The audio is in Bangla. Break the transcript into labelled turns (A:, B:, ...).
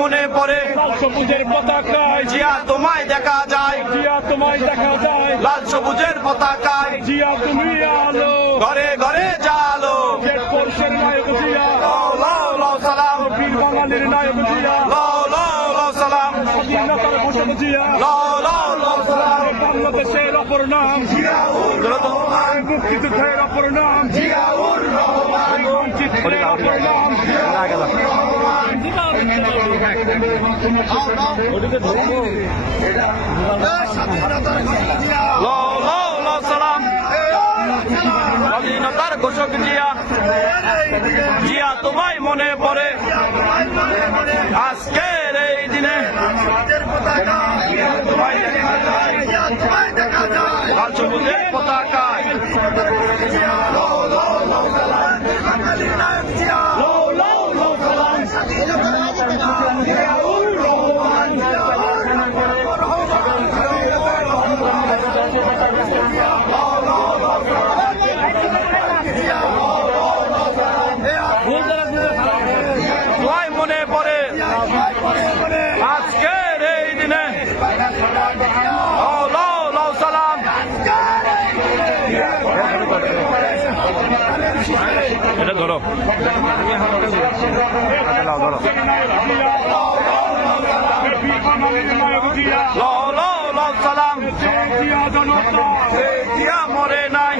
A: মনে পড়ে।
B: সবুজের পতাকায়।
A: জিয়া তোমায় দেখা যায়।
B: জিয়া তোমায় দেখা যায়।
A: লাল সবুজের পতাকায়।
B: জিয়া তুমি আলো।
A: ঘরে ঘরে জালো।
B: বাঙালির নায়ক জিয়া।
A: সালাম।
B: স্বাধীনতার ঘোষক জিয়া। বাংলাদেশের অপর নাম।
A: রহমান।
B: মুক্তিযুদ্ধের অপর নাম।
A: জিয়াউর রহমান।
B: নাম।
A: স্বাধীনতার ঘোষক জিয়া জিয়া তোমায় মনে পড়ে আজকের এই দিনে লাল সবুজের পতাকায় এটা ধরো। দাও ধরো লাও লাও লাও সালাম সে জিয়া মরে নাই।